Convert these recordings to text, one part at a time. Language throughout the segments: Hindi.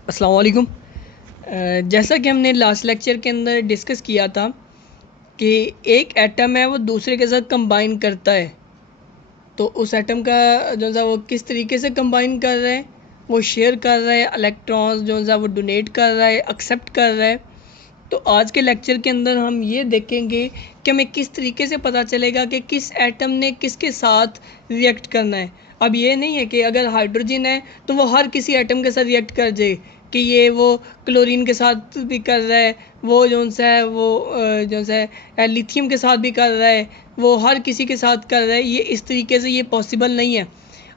अस्सलाम वालेकुम। जैसा कि हमने लास्ट लेक्चर के अंदर डिस्कस किया था कि एक एटम है वो दूसरे के साथ कंबाइन करता है, तो उस एटम का जो सा वो किस तरीके से कंबाइन कर रहा है, वो शेयर कर रहा है इलेक्ट्रॉन्स, जो सा वो डोनेट कर रहा है, एक्सेप्ट कर रहा है। तो आज के लेक्चर के अंदर हम ये देखेंगे कि हमें किस तरीके से पता चलेगा कि किस एटम ने किसके साथ रिएक्ट करना है। अब ये नहीं है कि अगर हाइड्रोजन है तो वो हर किसी एटम के साथ रिएक्ट कर जाए कि ये वो क्लोरीन के साथ भी कर रहा है, वो जो सा है वो जो सा है लिथियम के साथ भी कर रहा है, वो हर किसी के साथ कर रहा है। ये इस तरीके से ये पॉसिबल नहीं है।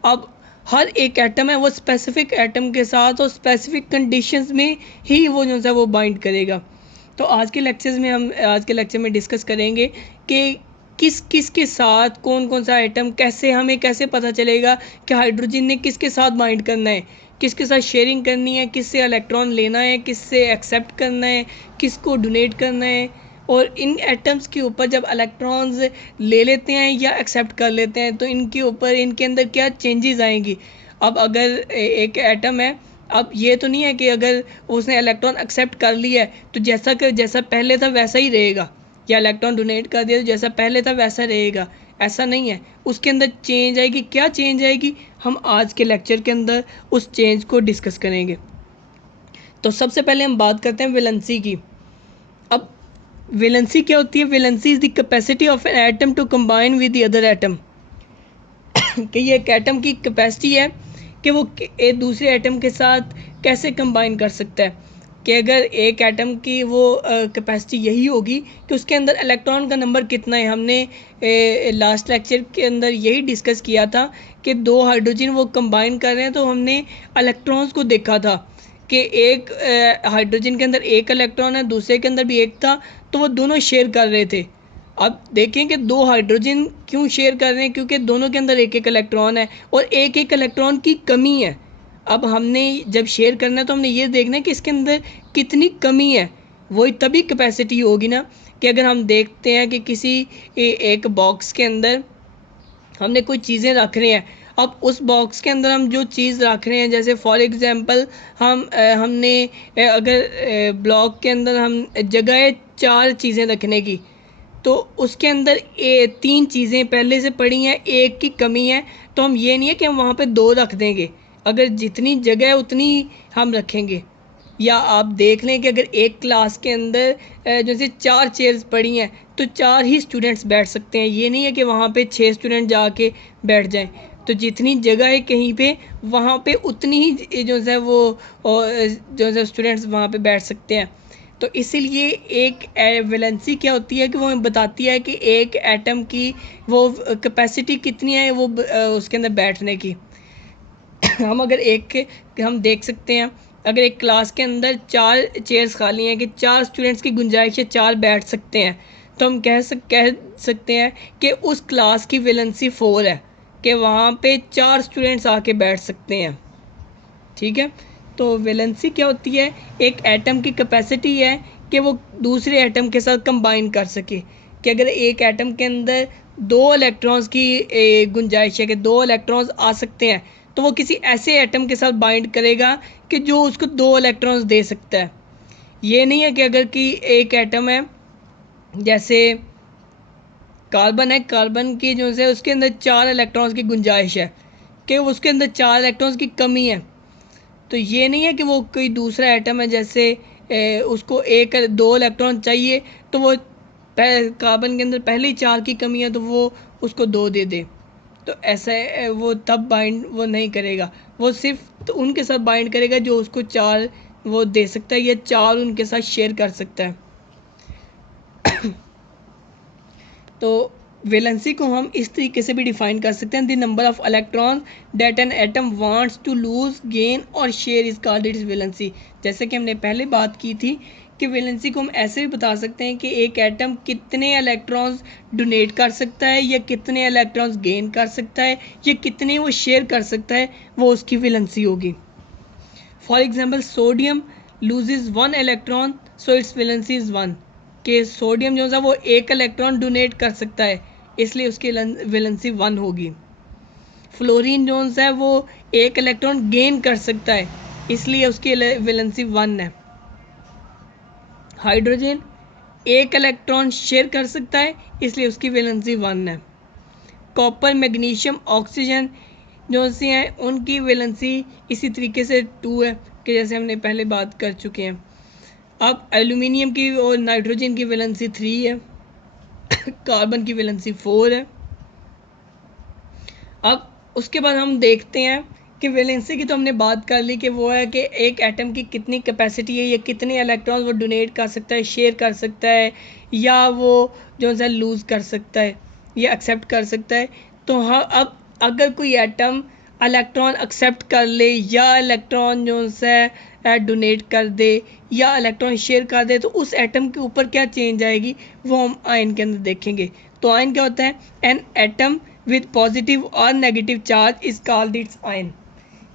अब हर एक एटम है वो स्पेसिफिक एटम के साथ और स्पेसिफिक कंडीशंस में ही वो जो सा वो बाइंड करेगा। तो आज के लेक्चर में डिस्कस करेंगे कि किस किस के साथ कौन कौन सा आइटम, कैसे हमें कैसे पता चलेगा कि हाइड्रोजन ने किसके साथ बाइंड करना है, किसके साथ शेयरिंग करनी है, किससे इलेक्ट्रॉन लेना है, किससे एक्सेप्ट करना है, किसको डोनेट करना है। और इन एटम्स के ऊपर जब इलेक्ट्रॉन्स ले लेते हैं या एक्सेप्ट कर लेते हैं तो इनके ऊपर इनके अंदर क्या चेंजेस आएंगी। अब अगर एक एटम है, अब ये तो नहीं है कि अगर उसने इलेक्ट्रॉन एक्सेप्ट कर लिया है तो जैसा पहले था वैसा ही रहेगा, या इलेक्ट्रॉन डोनेट कर दिया तो जैसा पहले था वैसा रहेगा। ऐसा नहीं है, उसके अंदर चेंज आएगी। क्या चेंज आएगी, हम आज के लेक्चर के अंदर उस चेंज को डिस्कस करेंगे। तो सबसे पहले हम बात करते हैं वैलेंसी की। अब वैलेंसी क्या होती है? Valency is the capacity of an atom to combine with the other atom. कि ये एक एटम की कैपेसिटी है कि वो एक दूसरे एटम के साथ कैसे कंबाइन कर सकता है। कि अगर एक एटम की वो कैपेसिटी यही होगी कि उसके अंदर इलेक्ट्रॉन का नंबर कितना है। हमने लास्ट लेक्चर के अंदर यही डिस्कस किया था कि दो हाइड्रोजन वो कंबाइन कर रहे हैं, तो हमने इलेक्ट्रॉन्स को देखा था कि एक हाइड्रोजन के अंदर एक इलेक्ट्रॉन है, दूसरे के अंदर भी एक था, तो वो दोनों शेयर कर रहे थे। अब देखें कि दो हाइड्रोजन क्यों शेयर कर रहे हैं, क्योंकि दोनों के अंदर एक एक इलेक्ट्रॉन है और एक एक इलेक्ट्रॉन की कमी है। अब हमने जब शेयर करना है तो हमने ये देखना है कि इसके अंदर कितनी कमी है, वही तभी कैपेसिटी होगी ना। कि अगर हम देखते हैं कि किसी एक बॉक्स के अंदर हमने कोई चीज़ें रख रहे हैं, अब उस बॉक्स के अंदर हम जो चीज़ रख रहे हैं, जैसे फॉर एग्ज़ाम्पल हमने अगर ब्लॉक के अंदर हम जगह है 4 चीज़ें रखने की, तो उसके अंदर तीन चीज़ें पहले से पड़ी हैं, एक की कमी है, तो हम ये नहीं है कि हम वहाँ पे 2 रख देंगे। अगर जितनी जगह है उतनी हम रखेंगे। या आप देख लें कि अगर एक क्लास के अंदर जैसे 4 चेयर्स पड़ी हैं तो 4 ही स्टूडेंट्स बैठ सकते हैं। ये नहीं है कि वहाँ पे 6 स्टूडेंट जाके बैठ जाएं। तो जितनी जगह है कहीं पे, वहाँ पे उतनी ही जो है वो जो है स्टूडेंट्स वहाँ पे बैठ सकते हैं। तो इसीलिए एक वैलेंसी क्या होती है कि वो हमें बताती है कि एक एटम की वो कैपेसिटी कितनी है वो उसके अंदर बैठने की। हम अगर हम देख सकते हैं, अगर एक क्लास के अंदर 4 चेयर्स खाली हैं कि 4 स्टूडेंट्स की गुंजाइश है, 4 बैठ सकते हैं, तो हम कह सकते हैं कि उस क्लास की वैलेंसी 4 है, कि वहाँ पे 4 स्टूडेंट्स आके बैठ सकते हैं। ठीक है। तो वैलेंसी क्या होती है? एक एटम की कैपेसिटी है कि वो दूसरे एटम के साथ कंबाइन कर सके। कि अगर एक एटम के अंदर 2 इलेक्ट्रॉन्स की गुंजाइश है कि 2 इलेक्ट्रॉन्स आ सकते हैं, तो वो किसी ऐसे एटम के साथ बाइंड करेगा कि जो उसको 2 इलेक्ट्रॉन्स दे सकता है। ये नहीं है कि अगर कि एक एटम है, जैसे कार्बन है, कार्बन की जो है उसके अंदर 4 इलेक्ट्रॉन्स की गुंजाइश है, कि उसके अंदर 4 इलेक्ट्रॉन्स की कमी है। तो ये नहीं है कि वो कोई दूसरा एटम है, जैसे उसको 2 इलेक्ट्रॉन चाहिए, तो वो कार्बन के अंदर पहले ही 4 की कमी है तो वो उसको 2 दे दे। तो ऐसा वो तब बाइंड वो नहीं करेगा। वो सिर्फ तो उनके साथ बाइंड करेगा जो उसको 4 वो दे सकता है, या 4 उनके साथ शेयर कर सकता है। तो वैलेंसी को हम इस तरीके से भी डिफाइन कर सकते हैं, the number of electron that an atom wants to lose, gain और share is called its valency. जैसे कि हमने पहले बात की थी कि वैलेंसी को हम ऐसे भी बता सकते हैं कि एक एटम कितने इलेक्ट्रॉन्स डोनेट कर सकता है, या कितने इलेक्ट्रॉन्स गेन कर सकता है, या कितने वो शेयर कर सकता है, वो उसकी वैलेंसी होगी। For example sodium loses 1 electron, so it's valency is 1। कि सोडियम जो है वो 1 इलेक्ट्रॉन डोनेट कर सकता है, इसलिए उसकी वैलेंसी 1 होगी। फ्लोरीन जो है वो 1 इलेक्ट्रॉन गेन कर सकता है, इसलिए उसकी वैलेंसी 1 है। हाइड्रोजन एक इलेक्ट्रॉन शेयर कर सकता है, इसलिए उसकी वैलेंसी 1 है। कॉपर, मैग्नीशियम, ऑक्सीजन जो से हैं उनकी वैलेंसी इसी तरीके से 2 है कि जैसे हमने पहले बात कर चुके हैं। अब एल्यूमिनियम की और नाइट्रोजन की वैलेंसी 3 है। कार्बन की वैलेंसी 4 है। अब उसके बाद हम देखते हैं कि वैलेंसी की तो हमने बात कर ली कि वो है कि एक एटम की कितनी कैपेसिटी है, या कितने इलेक्ट्रॉन वो डोनेट कर सकता है, शेयर कर सकता है, या वो जो है लूज़ कर सकता है या एक्सेप्ट कर सकता है। तो हाँ, अब अगर कोई एटम इलेक्ट्रॉन एक्सेप्ट कर ले या इलेक्ट्रॉन जो है डोनेट कर दे या इलेक्ट्रॉन शेयर कर दे, तो उस एटम के ऊपर क्या चेंज आएगी वो हम आयन के अंदर देखेंगे। तो आयन क्या होता है? एन एटम विद पॉजिटिव और negative charge is called it's ion.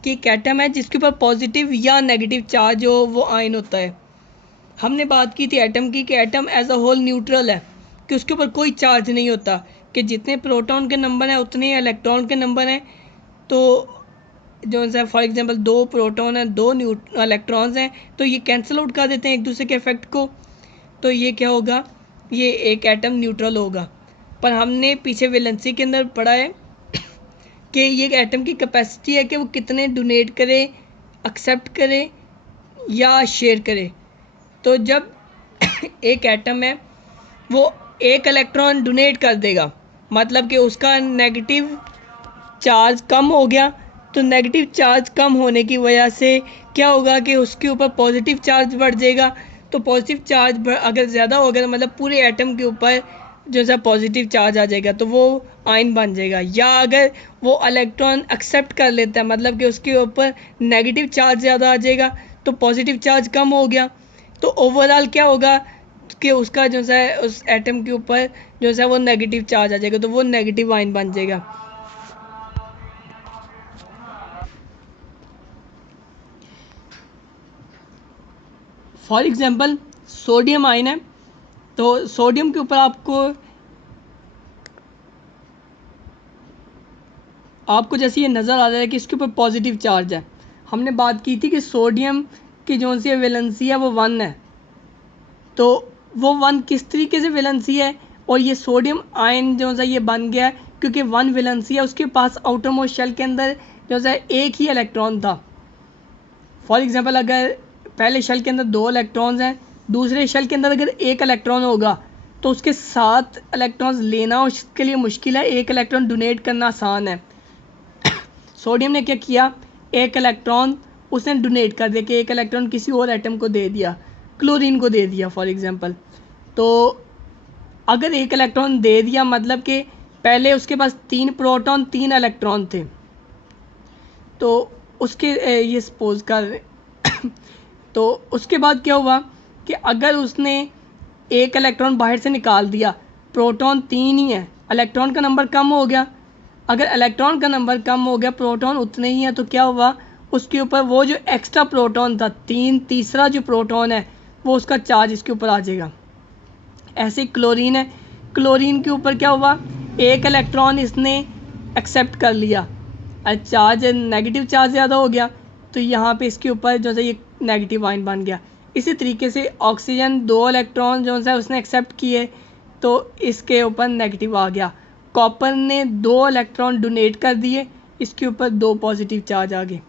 कि एक एटम है जिसके ऊपर पॉजिटिव या नेगेटिव चार्ज हो, वो आयन होता है। हमने बात की थी एटम की कि atom as a whole neutral है, कि उसके ऊपर कोई चार्ज नहीं होता, कि जितने प्रोटॉन के नंबर हैं उतने ही इलेक्ट्रॉन के नंबर हैं। तो जो है फॉर एग्जांपल 2 प्रोटॉन हैं, 2 इलेक्ट्रॉन्स हैं, तो ये कैंसिल आउट कर देते हैं एक दूसरे के इफेक्ट को। तो ये क्या होगा? ये एक एटम न्यूट्रल होगा। पर हमने पीछे वैलेंसी के अंदर पढ़ा है कि ये एटम की कैपेसिटी है कि वो कितने डोनेट करे, एक्सेप्ट करे या शेयर करे। तो जब एक एटम है वो एक इलेक्ट्रॉन डोनेट कर देगा, मतलब कि उसका नेगेटिव चार्ज कम हो गया। तो नेगेटिव चार्ज कम होने की वजह से क्या होगा कि उसके ऊपर पॉजिटिव चार्ज बढ़ जाएगा। तो पॉजिटिव चार्ज अगर ज़्यादा होगा तो मतलब पूरे एटम के ऊपर जो है पॉजिटिव चार्ज आ जाएगा, तो वो आयन बन जाएगा। या अगर वो इलेक्ट्रॉन एक्सेप्ट कर लेता है, मतलब कि उसके ऊपर नेगेटिव चार्ज ज़्यादा आ जाएगा, तो पॉजिटिव चार्ज कम हो गया। तो ओवरऑल क्या होगा कि उसका जो है उस एटम के ऊपर जो है वो नेगेटिव चार्ज आ जाएगा, तो वो नेगेटिव आयन बन जाएगा। फॉर एग्जांपल सोडियम आयन है, तो सोडियम के ऊपर आपको जैसे ये नज़र आ रहा है कि इसके ऊपर पॉजिटिव चार्ज है। हमने बात की थी कि सोडियम की जो सी वैलेंसी है वो 1 है। तो वो 1 किस तरीके से वैलेंसी है, और ये सोडियम आयन जो है ये बन गया है क्योंकि 1 वैलेंसी है, उसके पास आउटर मोस्ट शेल के अंदर जो है एक ही इलेक्ट्रॉन था। फॉर एग्जांपल अगर पहले शेल के अंदर 2 इलेक्ट्रॉन्स हैं, दूसरे शेल के अंदर अगर एक इलेक्ट्रॉन होगा तो उसके 7 इलेक्ट्रॉन्स लेना उसके लिए मुश्किल है, एक इलेक्ट्रॉन डोनेट करना आसान है। सोडियम ने क्या किया, एक इलेक्ट्रॉन उसने डोनेट कर दिया, कि एक इलेक्ट्रॉन किसी और एटम को दे दिया, क्लोरीन को दे दिया फॉर एग्जांपल। तो अगर एक इलेक्ट्रॉन दे दिया मतलब कि पहले उसके पास 3 प्रोटॉन 3 इलेक्ट्रॉन थे, तो उसके ये सपोज कर तो उसके बाद क्या हुआ कि अगर उसने एक इलेक्ट्रॉन बाहर से निकाल दिया, प्रोटॉन 3 ही है, इलेक्ट्रॉन का नंबर कम हो गया। अगर इलेक्ट्रॉन का नंबर कम हो गया, प्रोटॉन उतने ही हैं, तो क्या हुआ, उसके ऊपर वो जो एक्स्ट्रा प्रोटॉन था, तीसरा जो प्रोटॉन है वो उसका चार्ज इसके ऊपर आ जाएगा। ऐसे क्लोरीन है, क्लोरीन के ऊपर क्या हुआ, एक इलेक्ट्रॉन इसने एक्सेप्ट कर लिया, चार्ज नेगेटिव चार्ज ज़्यादा हो गया, तो यहाँ पे इसके ऊपर जो है ये नेगेटिव आयन बन गया। इसी तरीके से ऑक्सीजन 2 इलेक्ट्रॉन जो है उसने एक्सेप्ट किए, तो इसके ऊपर नेगेटिव आ गया। कॉपर ने 2 इलेक्ट्रॉन डोनेट कर दिए, इसके ऊपर 2 पॉजिटिव चार्ज आ गए।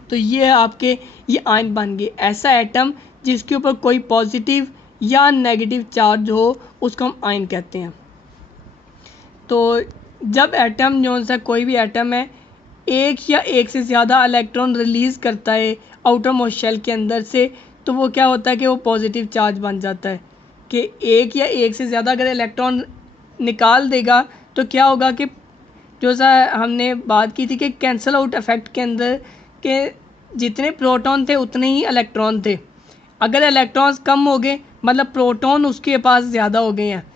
तो ये आपके ये आयन बन गए। ऐसा एटम जिसके ऊपर कोई पॉजिटिव या नेगेटिव चार्ज हो उसको हम आयन कहते हैं। तो जब एटम जो सा कोई भी एटम है एक या एक से ज़्यादा इलेक्ट्रॉन रिलीज़ करता है आउटर मोस्ट शेल के अंदर से, तो वो क्या होता है कि वो पॉजिटिव चार्ज बन जाता है। कि एक या एक से ज़्यादा अगर इलेक्ट्रॉन निकाल देगा तो क्या होगा कि जो सा हमने बात की थी कि कैंसल आउट इफेक्ट के अंदर के जितने प्रोटॉन थे उतने ही इलेक्ट्रॉन थे। अगर इलेक्ट्रॉन्स कम हो गए मतलब प्रोटॉन उसके पास ज़्यादा हो गए हैं,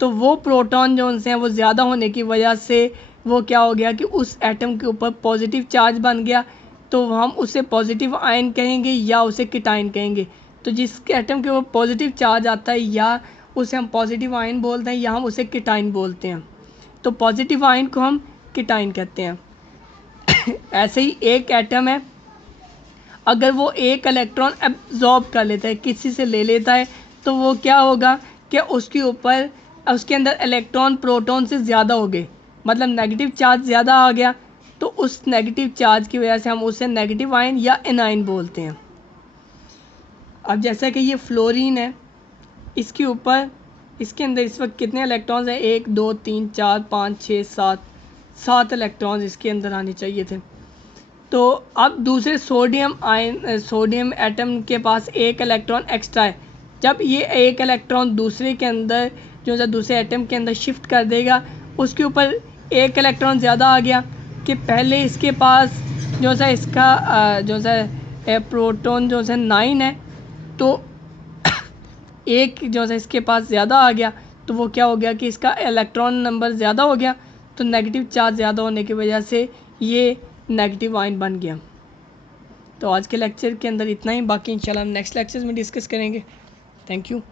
तो वो प्रोटॉन जो उनसे हैं वो ज़्यादा होने की वजह से वो क्या हो गया कि उस एटम के ऊपर पॉजिटिव चार्ज बन गया, तो हम उसे पॉजिटिव आयन कहेंगे या उसे कीटाइन कहेंगे। तो जिस एटम के ऊपर पॉजिटिव चार्ज आता है या उसे हम पॉजिटिव आयन बोलते हैं या हम उसे कीटाइन बोलते हैं। तो पॉजिटिव आयन को हम कीटाइन कहते हैं। ऐसे ही एक एटम है अगर वो एक इलेक्ट्रॉन एब्जॉर्ब कर लेता है, किसी से ले लेता है, तो वो क्या होगा कि उसके ऊपर उसके अंदर इलेक्ट्रॉन प्रोटॉन से ज़्यादा हो गए, मतलब नेगेटिव चार्ज ज़्यादा आ गया, तो उस नेगेटिव चार्ज की वजह से हम उसे नेगेटिव आयन या एनाइन बोलते हैं। अब जैसा कि ये फ्लोरीन है, इसके ऊपर इसके अंदर इस वक्त कितने इलेक्ट्रॉन्स हैं? 1 2 3 4 5 6 7 इलेक्ट्रॉन्स इसके अंदर आने चाहिए थे। तो अब दूसरे सोडियम एटम के पास एक इलेक्ट्रॉन एक्स्ट्रा है। जब ये एक इलेक्ट्रॉन दूसरे के अंदर जो है दूसरे एटम के अंदर शिफ्ट कर देगा, उसके ऊपर एक इलेक्ट्रॉन ज़्यादा आ गया कि पहले इसके पास जो है इसका जो है प्रोटॉन जो है 9 है, तो एक जो है इसके पास ज़्यादा आ गया, तो वो क्या हो गया कि इसका इलेक्ट्रॉन नंबर ज़्यादा हो गया, तो नेगेटिव चार्ज ज़्यादा होने की वजह से ये नेगेटिव आयन बन गया। तो आज के लेक्चर के अंदर इतना ही, बाकी इंशाल्लाह हम नेक्स्ट लेक्चर में डिस्कस करेंगे। Thank you.